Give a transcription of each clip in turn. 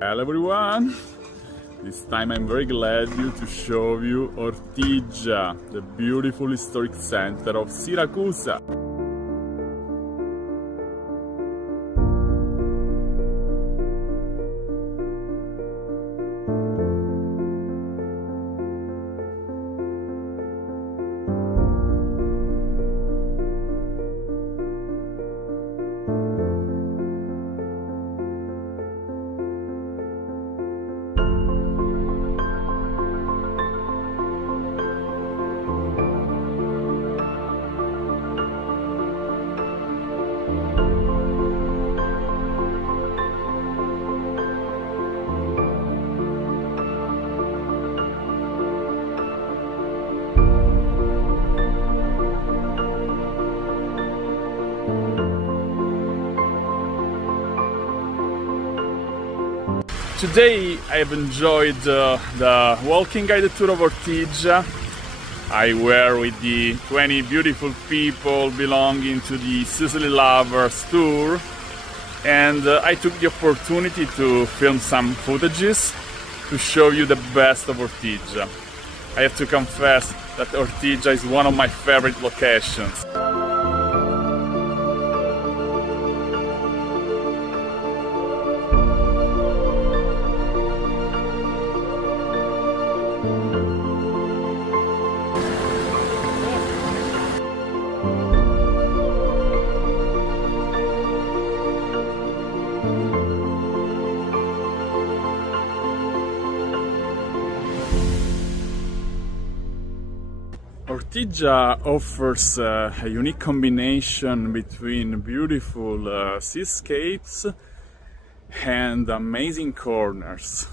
Hello everyone! This time I'm very glad to show you Ortigia, the beautiful historic center of Syracuse. Today I have enjoyed the walking guided tour of Ortigia. I were with the 20 beautiful people belonging to the Sicily Lovers Tour, and I took the opportunity to film some footages to show you the best of Ortigia. I have to confess that Ortigia is one of my favorite locations. Ortigia offers a unique combination between beautiful seascapes and amazing corners.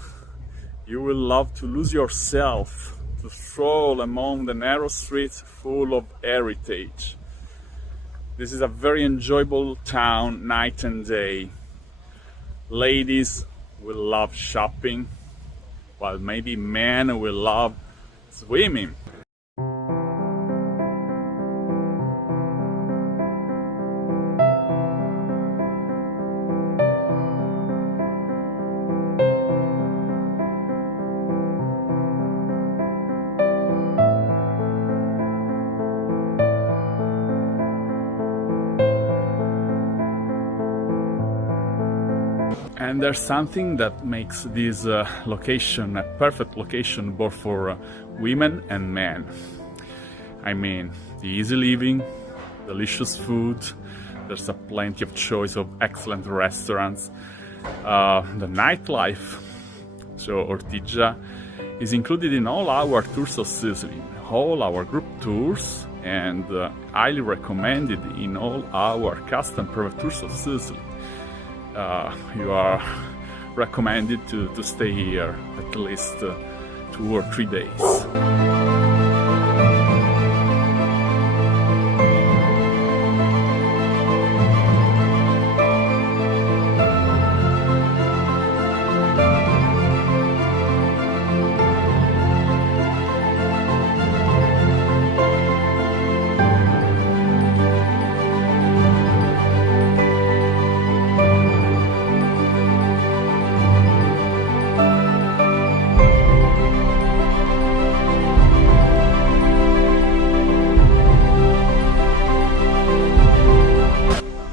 You will love to lose yourself, to stroll among the narrow streets full of heritage. This is a very enjoyable town night and day. Ladies will love shopping, while maybe men will love swimming. And there's something that makes this location a perfect location both for women and men. I mean, the easy living, delicious food, there's a plenty of choice of excellent restaurants, the nightlife. So Ortigia is included in all our tours of Sicily, all our group tours, and highly recommended in all our custom private tours of Sicily. You are recommended to stay here at least 2 or 3 days.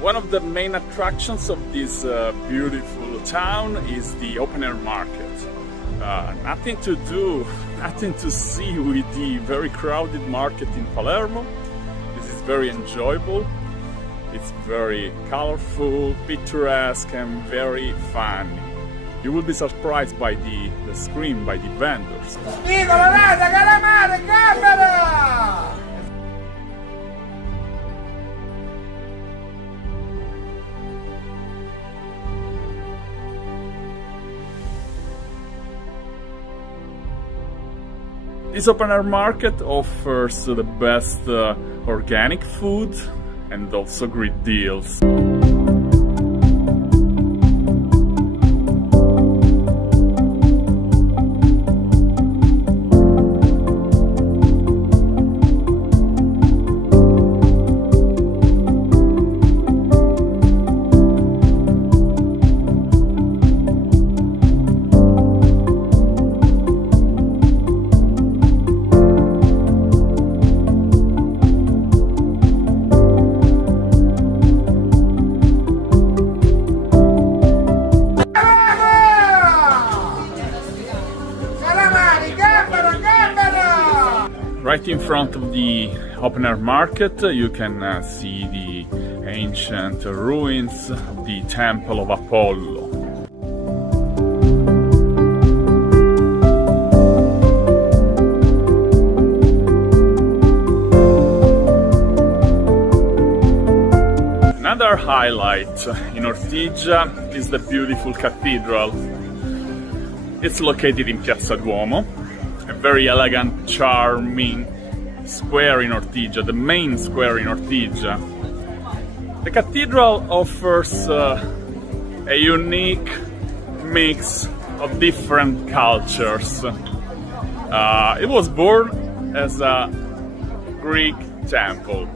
One of the main attractions of this beautiful town is the open-air market. Nothing to do, nothing to see with the very crowded market in Palermo. This is very enjoyable. It's very colorful, picturesque, and very funny. You will be surprised by the scream by the vendors. This open-air market offers the best organic food and also great deals. front of the open-air market, you can see the ancient ruins of the Temple of Apollo. Another highlight in Ortigia is the beautiful cathedral. It's located in Piazza Duomo, a very elegant, charming square in Ortigia, the main square in Ortigia. The cathedral offers a unique mix of different cultures. It was born as a Greek temple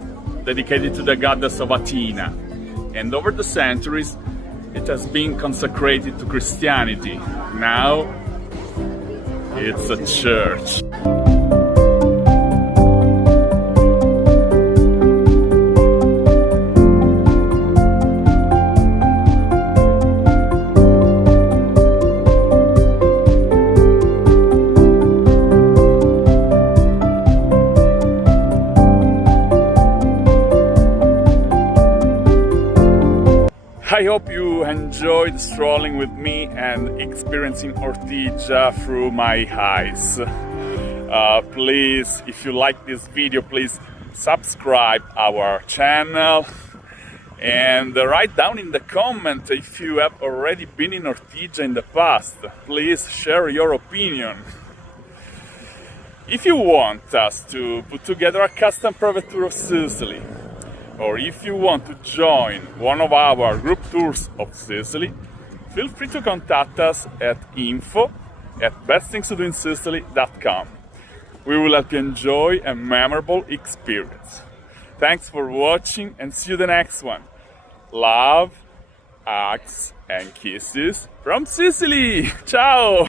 dedicated to the goddess of Athena, and over the centuries it has been consecrated to Christianity. Now it's a church. I hope you enjoyed strolling with me and experiencing Ortigia through my eyes. Please, if you like this video, please subscribe our channel and write down in the comment if you have already been in Ortigia in the past. Please share your opinion. If you want us to put together a custom private tour of Sicily, or if you want to join one of our group tours of Sicily, feel free to contact us at info@things-to-do-in-sicily.com. We will help you enjoy a memorable experience. Thanks for watching and see you the next one. Love, hugs and kisses from Sicily. Ciao!